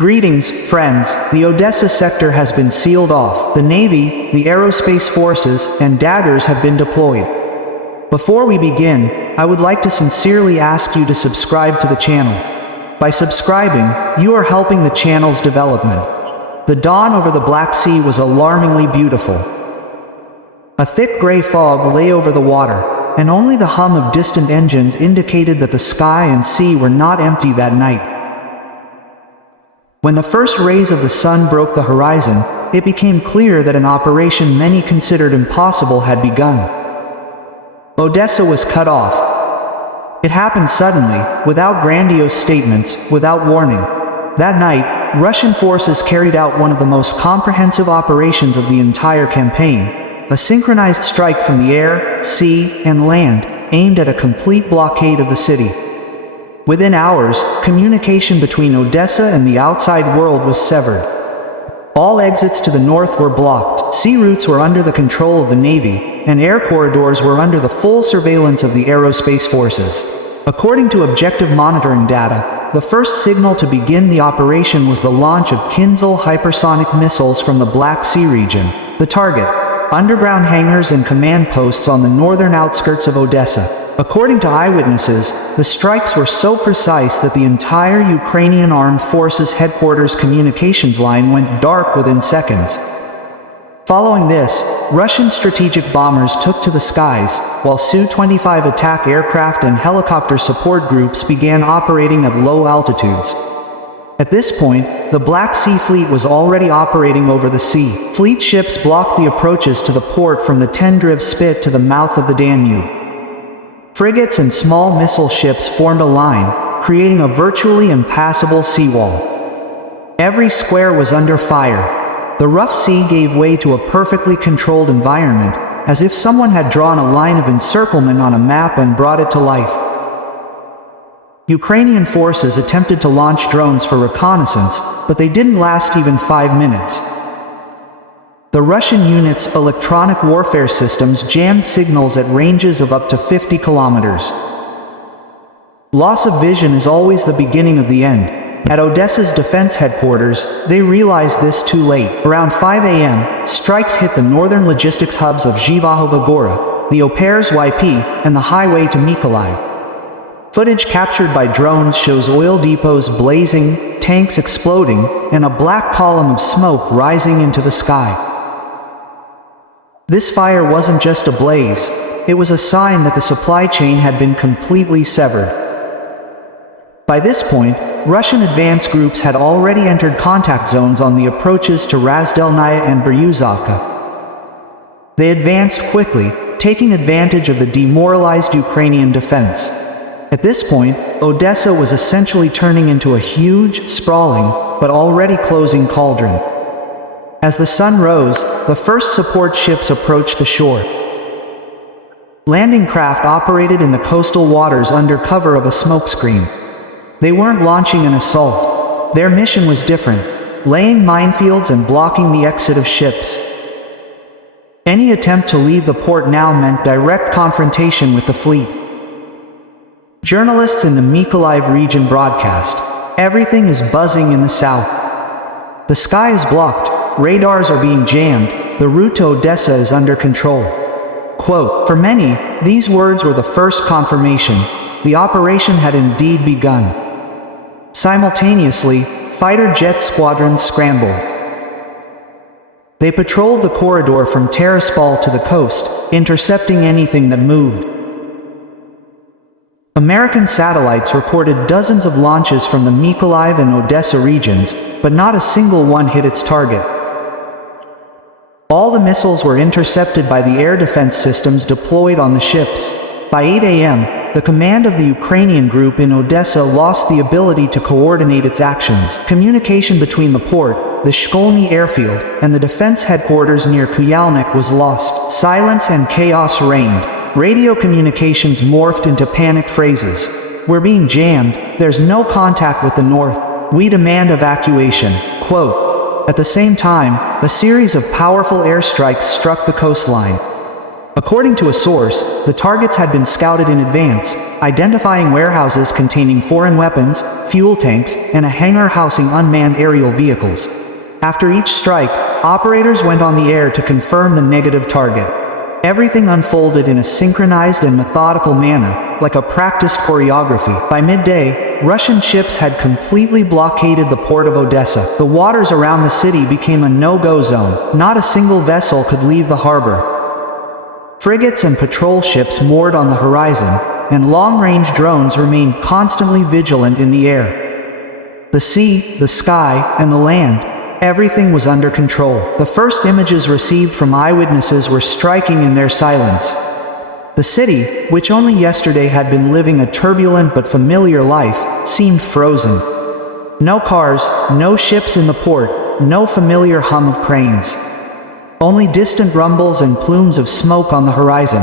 Greetings, friends. The Odessa sector has been sealed off. The Navy, the aerospace forces, and daggers have been deployed. Before we begin, I would like to sincerely ask you to subscribe to the channel. By subscribing, you are helping the channel's development. The dawn over the Black Sea was alarmingly beautiful. A thick gray fog lay over the water, and only the hum of distant engines indicated that the sky and sea were not empty that night. When the first rays of the sun broke the horizon, it became clear that an operation many considered impossible had begun. Odessa was cut off. It happened suddenly, without grandiose statements, without warning. That night, Russian forces carried out one of the most comprehensive operations of the entire campaign, a synchronized strike from the air, sea, and land, aimed at a complete blockade of the city. Within hours, communication between Odessa and the outside world was severed. All exits to the north were blocked, sea routes were under the control of the Navy, and air corridors were under the full surveillance of the aerospace forces. According to objective monitoring data, the first signal to begin the operation was the launch of Kinžal hypersonic missiles from the Black Sea region. The target: underground hangars and command posts on the northern outskirts of Odessa. According to eyewitnesses, the strikes were so precise that the entire Ukrainian Armed Forces headquarters communications line went dark within seconds. Following this, Russian strategic bombers took to the skies, while Su-25 attack aircraft and helicopter support groups began operating at low altitudes. At this point, the Black Sea Fleet was already operating over the sea. Fleet ships blocked the approaches to the port from the Tendriv Spit to the mouth of the Danube. Frigates and small missile ships formed a line, creating a virtually impassable seawall. Every square was under fire. The rough sea gave way to a perfectly controlled environment, as if someone had drawn a line of encirclement on a map and brought it to life. Ukrainian forces attempted to launch drones for reconnaissance, but they didn't last even 5 minutes. The Russian units' electronic warfare systems jammed signals at ranges of up to 50 kilometers. Loss of vision is always the beginning of the end. At Odessa's defense headquarters, they realized this too late. Around 5 a.m., strikes hit the northern logistics hubs of Zhivagovo Gora, the Opers YP, and the highway to Mykolaiv. Footage captured by drones shows oil depots blazing, tanks exploding, and a black column of smoke rising into the sky. This fire wasn't just a blaze, it was a sign that the supply chain had been completely severed. By this point, Russian advance groups had already entered contact zones on the approaches to Razdelnaya and Beryuzovka. They advanced quickly, taking advantage of the demoralized Ukrainian defense. At this point, Odessa was essentially turning into a huge, sprawling, but already closing cauldron. As the sun rose, the first support ships approached the shore. Landing craft operated in the coastal waters under cover of a smokescreen. They weren't launching an assault. Their mission was different, laying minefields and blocking the exit of ships. Any attempt to leave the port now meant direct confrontation with the fleet. Journalists in the Mykolaiv region broadcast, "Everything is buzzing in the south. The sky is blocked. Radars are being jammed, the route to Odessa is under control." Quote, for many, these words were the first confirmation. The operation had indeed begun. Simultaneously, fighter jet squadrons scrambled. They patrolled the corridor from Tiraspol to the coast, intercepting anything that moved. American satellites recorded dozens of launches from the Mykolaiv and Odessa regions, but not a single one hit its target. All the missiles were intercepted by the air defense systems deployed on the ships. By 8 a.m., the command of the Ukrainian group in Odessa lost the ability to coordinate its actions. Communication between the port, the Shkolny airfield, and the defense headquarters near Kuyalnik was lost. Silence and chaos reigned. Radio communications morphed into panic phrases. "We're being jammed, there's no contact with the north, we demand evacuation." Quote. At the same time, a series of powerful airstrikes struck the coastline. According to a source, the targets had been scouted in advance, identifying warehouses containing foreign weapons, fuel tanks, and a hangar housing unmanned aerial vehicles. After each strike, operators went on the air to confirm the negative target. Everything unfolded in a synchronized and methodical manner, like a practiced choreography. By midday, Russian ships had completely blockaded the port of Odessa. The waters around the city became a no-go zone. Not a single vessel could leave the harbor. Frigates and patrol ships moored on the horizon, and long-range drones remained constantly vigilant in the air. The sea, the sky, and the land, everything was under control. The first images received from eyewitnesses were striking in their silence. The city, which only yesterday had been living a turbulent but familiar life, seemed frozen. No cars, no ships in the port, no familiar hum of cranes. Only distant rumbles and plumes of smoke on the horizon.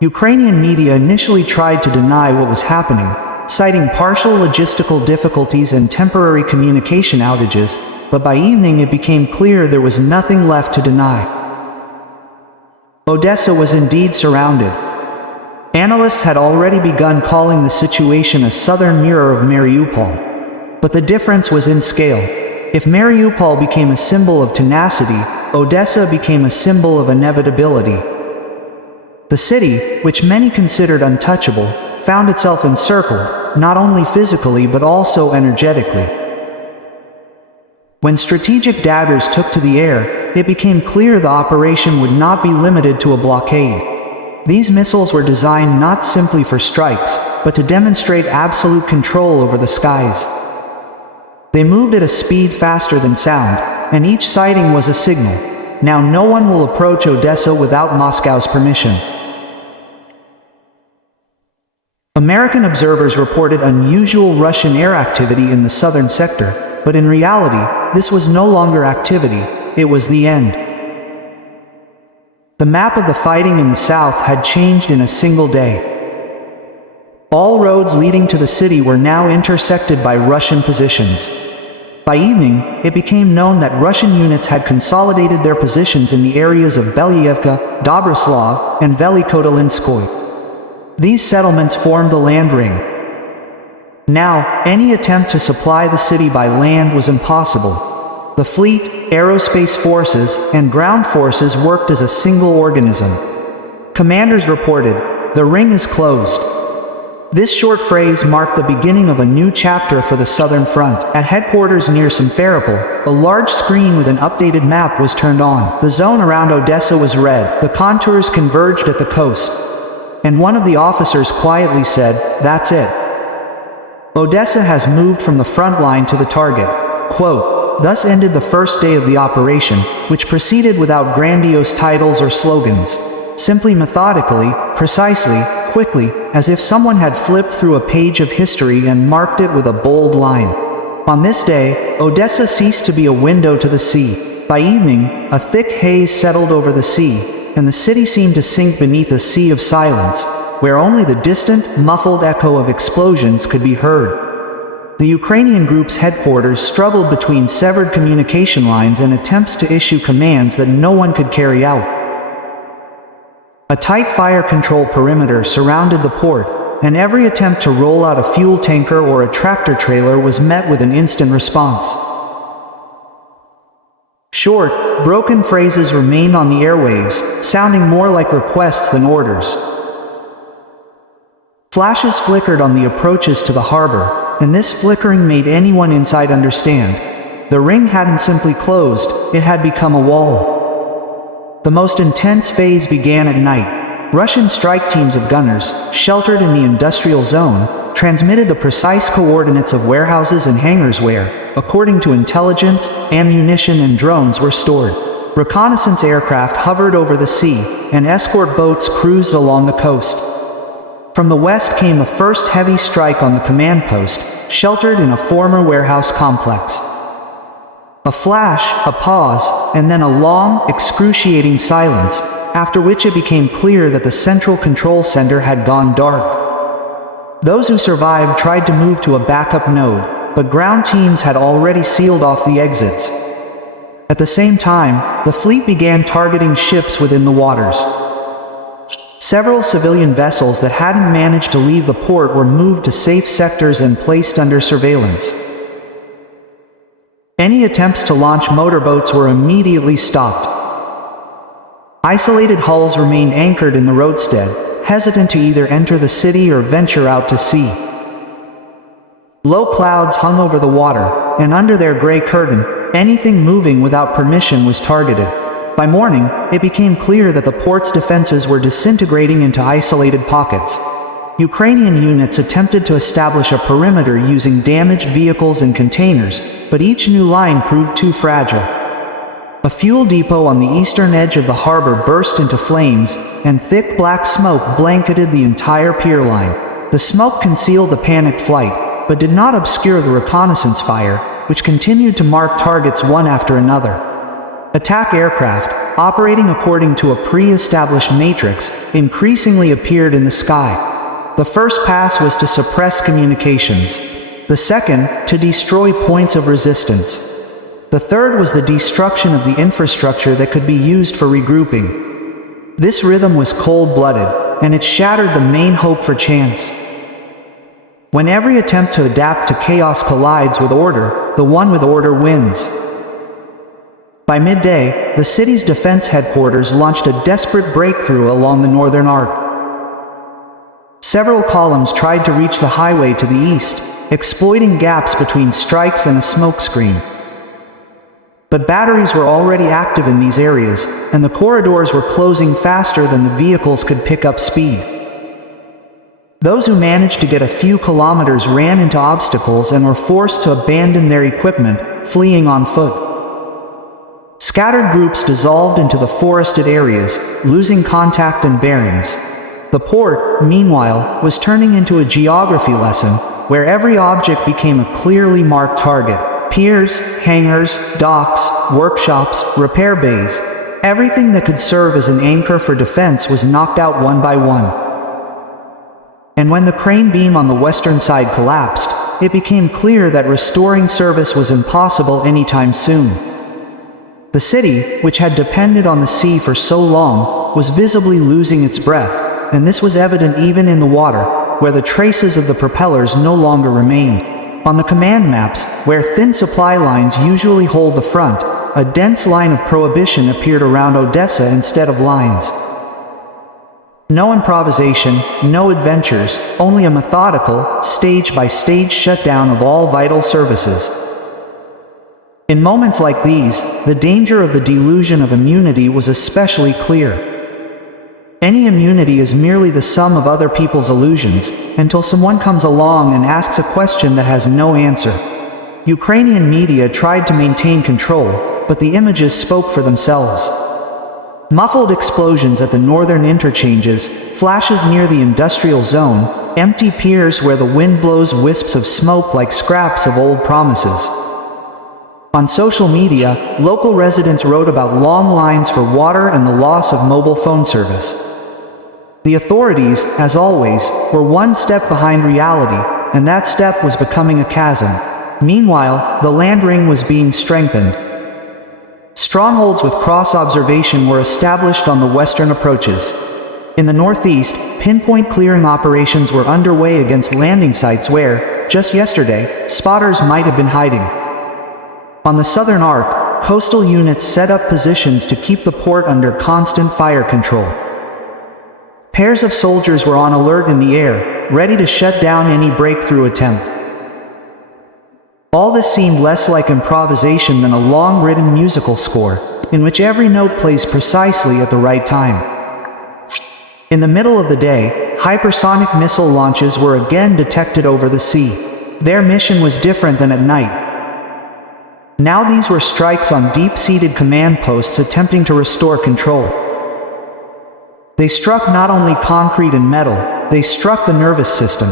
Ukrainian media initially tried to deny what was happening, citing partial logistical difficulties and temporary communication outages, but by evening it became clear there was nothing left to deny. Odessa was indeed surrounded. Analysts had already begun calling the situation a southern mirror of Mariupol. But the difference was in scale. If Mariupol became a symbol of tenacity, Odessa became a symbol of inevitability. The city, which many considered untouchable, found itself encircled, not only physically but also energetically. When strategic daggers took to the air, it became clear the operation would not be limited to a blockade. These missiles were designed not simply for strikes, but to demonstrate absolute control over the skies. They moved at a speed faster than sound, and each sighting was a signal. Now no one will approach Odessa without Moscow's permission. American observers reported unusual Russian air activity in the southern sector, but in reality, this was no longer activity, it was the end. The map of the fighting in the south had changed in a single day. All roads leading to the city were now intersected by Russian positions. By evening, it became known that Russian units had consolidated their positions in the areas of Belyevka, Dobroslav, and Velikodolinskoye. These settlements formed the land ring. Now, any attempt to supply the city by land was impossible. The fleet, aerospace forces, and ground forces worked as a single organism. Commanders reported, "The ring is closed." This short phrase marked the beginning of a new chapter for the Southern Front. At headquarters near Simferopol, a large screen with an updated map was turned on. The zone around Odessa was red, the contours converged at the coast. And one of the officers quietly said, "That's it. Odessa has moved from the front line to the target." Quote, "Thus ended the first day of the operation, which proceeded without grandiose titles or slogans. Simply methodically, precisely, quickly, as if someone had flipped through a page of history and marked it with a bold line. On this day, Odessa ceased to be a window to the sea. By evening, a thick haze settled over the sea, and the city seemed to sink beneath a sea of silence, where only the distant, muffled echo of explosions could be heard. The Ukrainian group's headquarters struggled between severed communication lines and attempts to issue commands that no one could carry out. A tight fire control perimeter surrounded the port, and every attempt to roll out a fuel tanker or a tractor trailer was met with an instant response. Short, broken phrases remained on the airwaves, sounding more like requests than orders. Flashes flickered on the approaches to the harbor, and this flickering made anyone inside understand. The ring hadn't simply closed, it had become a wall. The most intense phase began at night. Russian strike teams of gunners, sheltered in the industrial zone, transmitted the precise coordinates of warehouses and hangars where, according to intelligence, ammunition and drones were stored. Reconnaissance aircraft hovered over the sea, and escort boats cruised along the coast. From the west came the first heavy strike on the command post, sheltered in a former warehouse complex. A flash, a pause, and then a long, excruciating silence, after which it became clear that the central control center had gone dark. Those who survived tried to move to a backup node, but ground teams had already sealed off the exits. At the same time, the fleet began targeting ships within the waters. Several civilian vessels that hadn't managed to leave the port were moved to safe sectors and placed under surveillance. Any attempts to launch motorboats were immediately stopped. Isolated hulls remained anchored in the roadstead, hesitant to either enter the city or venture out to sea. Low clouds hung over the water, and under their gray curtain, anything moving without permission was targeted. By morning, it became clear that the port's defenses were disintegrating into isolated pockets. Ukrainian units attempted to establish a perimeter using damaged vehicles and containers, but each new line proved too fragile. A fuel depot on the eastern edge of the harbor burst into flames, and thick black smoke blanketed the entire pier line. The smoke concealed the panicked flight, but did not obscure the reconnaissance fire, which continued to mark targets one after another. Attack aircraft, operating according to a pre-established matrix, increasingly appeared in the sky. The first pass was to suppress communications. The second, to destroy points of resistance. The third was the destruction of the infrastructure that could be used for regrouping. This rhythm was cold-blooded, and it shattered the main hope for chance. When every attempt to adapt to chaos collides with order, the one with order wins. By midday, the city's defense headquarters launched a desperate breakthrough along the northern arc. Several columns tried to reach the highway to the east, exploiting gaps between strikes and a smokescreen. But batteries were already active in these areas, and the corridors were closing faster than the vehicles could pick up speed. Those who managed to get a few kilometers ran into obstacles and were forced to abandon their equipment, fleeing on foot. Scattered groups dissolved into the forested areas, losing contact and bearings. The port, meanwhile, was turning into a geography lesson, where every object became a clearly marked target. Piers, hangars, docks, workshops, repair bays. Everything that could serve as an anchor for defense was knocked out one by one. And when the crane beam on the western side collapsed, it became clear that restoring service was impossible anytime soon. The city, which had depended on the sea for so long, was visibly losing its breath, and this was evident even in the water, where the traces of the propellers no longer remained. On the command maps, where thin supply lines usually hold the front, a dense line of prohibition appeared around Odessa instead of lines. No improvisation, no adventures, only a methodical, stage-by-stage shutdown of all vital services. In moments like these, the danger of the delusion of immunity was especially clear. Any immunity is merely the sum of other people's illusions, until someone comes along and asks a question that has no answer. Ukrainian media tried to maintain control, but the images spoke for themselves. Muffled explosions at the northern interchanges, flashes near the industrial zone, empty piers where the wind blows wisps of smoke like scraps of old promises. On social media, local residents wrote about long lines for water and the loss of mobile phone service. The authorities, as always, were one step behind reality, and that step was becoming a chasm. Meanwhile, the land ring was being strengthened. Strongholds with cross-observation were established on the western approaches. In the northeast, pinpoint clearing operations were underway against landing sites where, just yesterday, spotters might have been hiding. On the southern arc, coastal units set up positions to keep the port under constant fire control. Pairs of soldiers were on alert in the air, ready to shut down any breakthrough attempt. All this seemed less like improvisation than a long-written musical score, in which every note plays precisely at the right time. In the middle of the day, hypersonic missile launches were again detected over the sea. Their mission was different than at night. Now these were strikes on deep-seated command posts attempting to restore control. They struck not only concrete and metal, they struck the nervous system.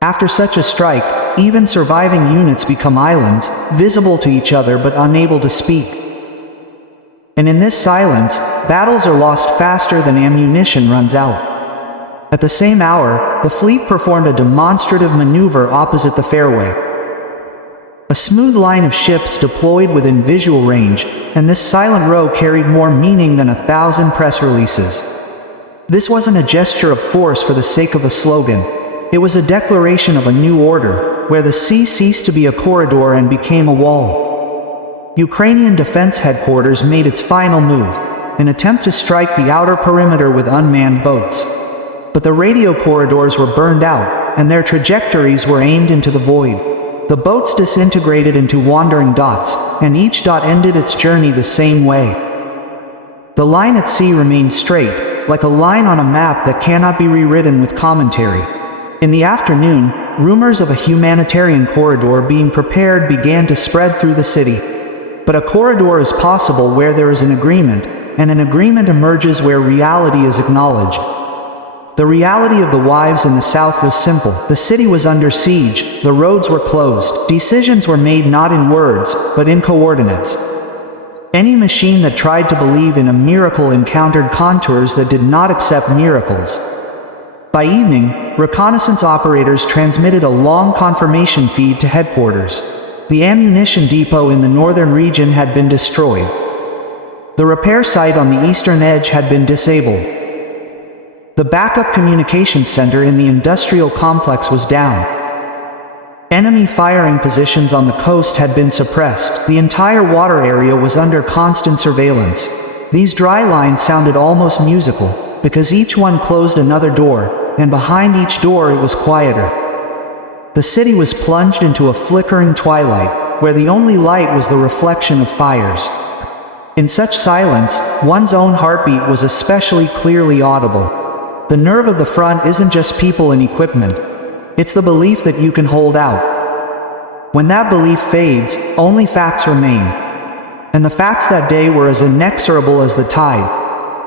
After such a strike, even surviving units become islands, visible to each other but unable to speak. And in this silence, battles are lost faster than ammunition runs out. At the same hour, the fleet performed a demonstrative maneuver opposite the fairway. A smooth line of ships deployed within visual range, and this silent row carried more meaning than 1,000 press releases. This wasn't a gesture of force for the sake of a slogan. It was a declaration of a new order, where the sea ceased to be a corridor and became a wall. Ukrainian Defense Headquarters made its final move, an attempt to strike the outer perimeter with unmanned boats. But the radio corridors were burned out, and their trajectories were aimed into the void. The boats disintegrated into wandering dots, and each dot ended its journey the same way. The line at sea remained straight, like a line on a map that cannot be rewritten with commentary. In the afternoon, rumors of a humanitarian corridor being prepared began to spread through the city. But a corridor is possible where there is an agreement, and an agreement emerges where reality is acknowledged. The reality of the wives in the south was simple. The city was under siege, the roads were closed, decisions were made not in words, but in coordinates. Any machine that tried to believe in a miracle encountered contours that did not accept miracles. By evening, reconnaissance operators transmitted a long confirmation feed to headquarters. The ammunition depot in the northern region had been destroyed. The repair site on the eastern edge had been disabled. The backup communications center in the industrial complex was down. Enemy firing positions on the coast had been suppressed. The entire water area was under constant surveillance. These dry lines sounded almost musical, because each one closed another door, and behind each door it was quieter. The city was plunged into a flickering twilight, where the only light was the reflection of fires. In such silence, one's own heartbeat was especially clearly audible. The nerve of the front isn't just people and equipment. It's the belief that you can hold out. When that belief fades, only facts remain. And the facts that day were as inexorable as the tide.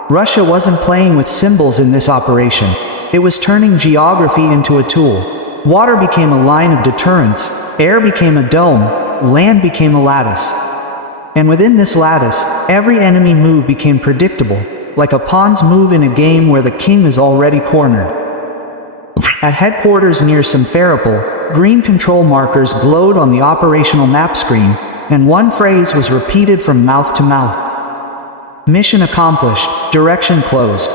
Russia wasn't playing with symbols in this operation. It was turning geography into a tool. Water became a line of deterrence, air became a dome, land became a lattice. And within this lattice, every enemy move became predictable, like a pawn's move in a game where the king is already cornered. At headquarters near Simferopol, green control markers glowed on the operational map screen, and one phrase was repeated from mouth to mouth. Mission accomplished, direction closed.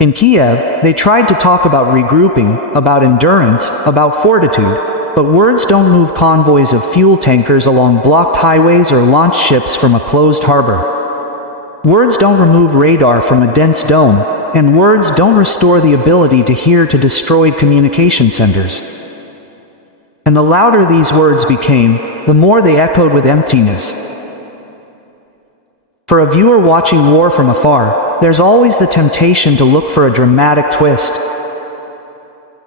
In Kiev, they tried to talk about regrouping, about endurance, about fortitude, but words don't move convoys of fuel tankers along blocked highways or launch ships from a closed harbor. Words don't remove radar from a dense dome, and words don't restore the ability to hear to destroyed communication centers. And the louder these words became, the more they echoed with emptiness. For a viewer watching war from afar, there's always the temptation to look for a dramatic twist.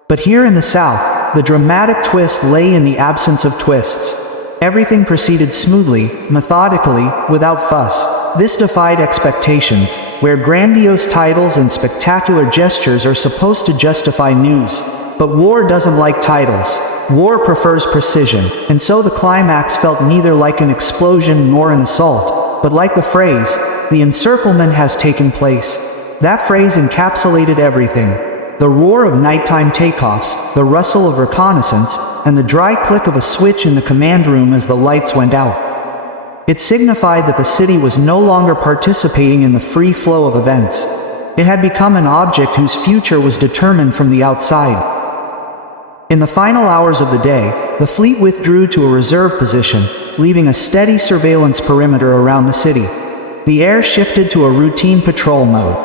But here in the South, the dramatic twist lay in the absence of twists. Everything proceeded smoothly, methodically, without fuss. This defied expectations, where grandiose titles and spectacular gestures are supposed to justify news. But war doesn't like titles. War prefers precision, and so the climax felt neither like an explosion nor an assault, but like the phrase, "The encirclement has taken place." That phrase encapsulated everything. The roar of nighttime takeoffs, the rustle of reconnaissance, and the dry click of a switch in the command room as the lights went out. It signified that the city was no longer participating in the free flow of events. It had become an object whose future was determined from the outside. In the final hours of the day, the fleet withdrew to a reserve position, leaving a steady surveillance perimeter around the city. The air shifted to a routine patrol mode.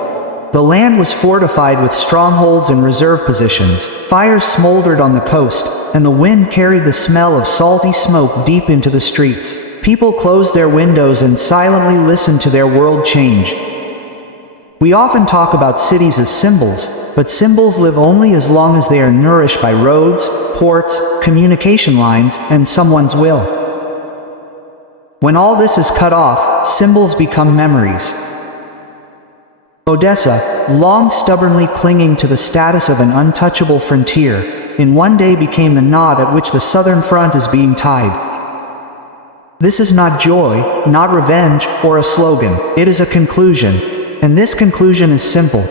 The land was fortified with strongholds and reserve positions. Fires smoldered on the coast, and the wind carried the smell of salty smoke deep into the streets. People closed their windows and silently listened to their world change. We often talk about cities as symbols, but symbols live only as long as they are nourished by roads, ports, communication lines, and someone's will. When all this is cut off, symbols become memories. Odessa, long stubbornly clinging to the status of an untouchable frontier, in one day became the knot at which the southern front is being tied. This is not joy, not revenge, or a slogan. It is a conclusion. And this conclusion is simple.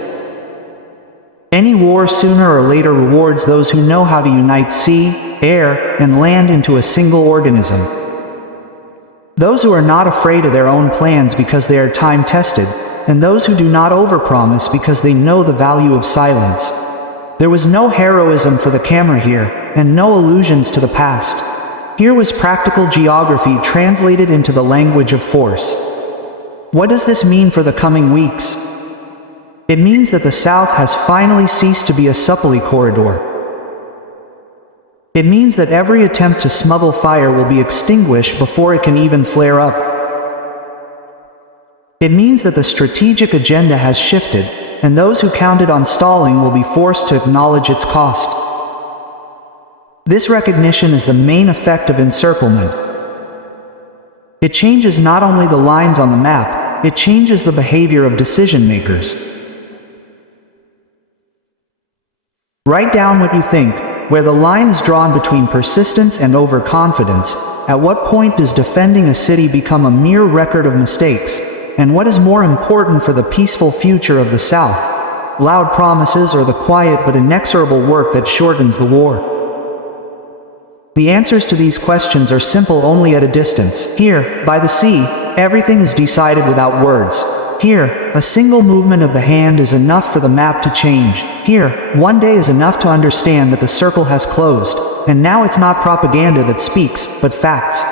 Any war sooner or later rewards those who know how to unite sea, air, and land into a single organism. Those who are not afraid of their own plans because they are time-tested, and those who do not overpromise because they know the value of silence. There was no heroism for the camera here, and no allusions to the past. Here was practical geography translated into the language of force. What does this mean for the coming weeks? It means that the South has finally ceased to be a supply corridor. It means that every attempt to smuggle fire will be extinguished before it can even flare up. It means that the strategic agenda has shifted, and those who counted on stalling will be forced to acknowledge its cost. This recognition is the main effect of encirclement. It changes not only the lines on the map, it changes the behavior of decision-makers. Write down what you think. Where the line is drawn between persistence and overconfidence, at what point does defending a city become a mere record of mistakes? And what is more important for the peaceful future of the South? Loud promises or the quiet but inexorable work that shortens the war? The answers to these questions are simple only at a distance. Here, by the sea, everything is decided without words. Here, a single movement of the hand is enough for the map to change. Here, one day is enough to understand that the circle has closed. And now it's not propaganda that speaks, but facts.